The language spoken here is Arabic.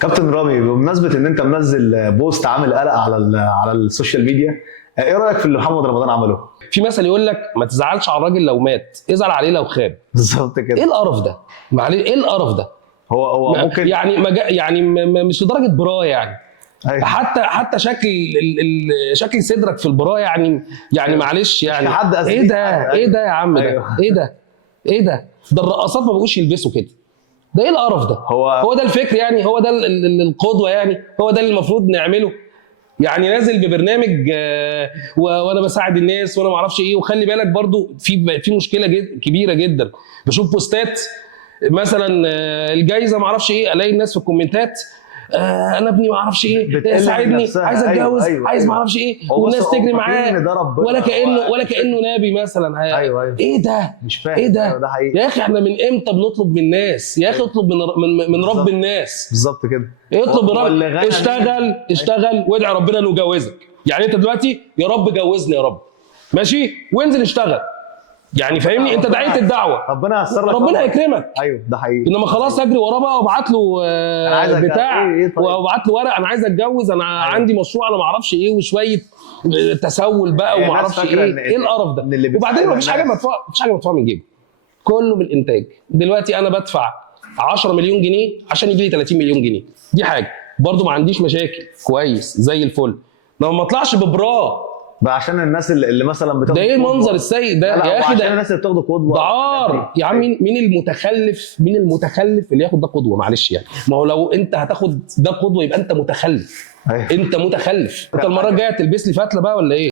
كابتن رامي، بمناسبه ان انت منزل بوست عامل قلق على السوشيال ميديا، ايه رايك في اللي محمد رمضان عمله؟ في مثل يقول لك ما تزعلش على الراجل لو مات، ازعل عليه لو خاب. بالظبط ايه كده. القرف ده؟ معلش ايه القرف ده؟ هو ممكن يعني مش لدرجه براه يعني. أيوة. حتى شكل صدرك في البراه يعني أيوة. معلش يعني. حد ايه ده؟ ايه ده يا عم؟ أيوة. ده ايه ده؟ ايه ده الرقصات ما بقوش يلبسوا كده. ده ايه القرف ده؟ هو ده الفكر يعني؟ هو ده القدوه يعني؟ هو ده اللي المفروض نعمله؟ يعني نازل ببرنامج وانا بساعد الناس وانا ما اعرفش ايه. وخلي بالك برضو في مشكله كبيره جدا. بشوف بوستات مثلا الجايزه ما اعرفش ايه، الاقي الناس في الكومنتات انا ابني ما اعرفش ايه، ساعدني، عايز اتجوز، أيوة. عايز ما اعرفش ايه، والناس تجري معاه ولا كانه نبي مثلا. أيوة. ايه ده؟ مش فاهم. ايه ده؟ أيوة، ده حقيقي. يا اخي احنا من امتى بنطلب من الناس؟ يا اخي اطلب من رب الناس. بالظبط كده. اطلب من رب. اشتغل وادعي ربنا انه يجوزك. يعني انت دلوقتي يا رب جوزني يا رب، ماشي، وانزل اشتغل. يعني فاهمني؟ انت دعيت الدعوه، ربنا ييسر لك، ربنا يكرمك. ايوه ده حقيقي. انما خلاص اجري وراه بقى وابعت له بتاع، طيب. وابعت له ورق انا عايز اتجوز، انا عندي مشروع انا ما اعرفش ايه، وشويه تسول بقى وما اعرفش ايه. ايه القرف ده؟ وبعدين مفيش حاجه مدفوعه من جيبي، كله بالانتاج. دلوقتي انا بدفع 10 مليون جنيه عشان يجي لي 30 مليون جنيه، دي حاجه برضو ما عنديش مشاكل، كويس زي الفل. لما ما اطلعش ببراه بقى عشان الناس اللي مثلا بتاخد ده ايه المنظر السيء ده يا اخي؟ عشان الناس اللي بتاخده قدوه ده عار يا عم. مين المتخلف اللي ياخد ده قدوه؟ معلش يعني. ما هو لو انت هتاخد ده قدوه يبقى انت متخلف. أيوة. انت متخلف. انت المره الجايه تلبس لي فتله بقى ولا ايه؟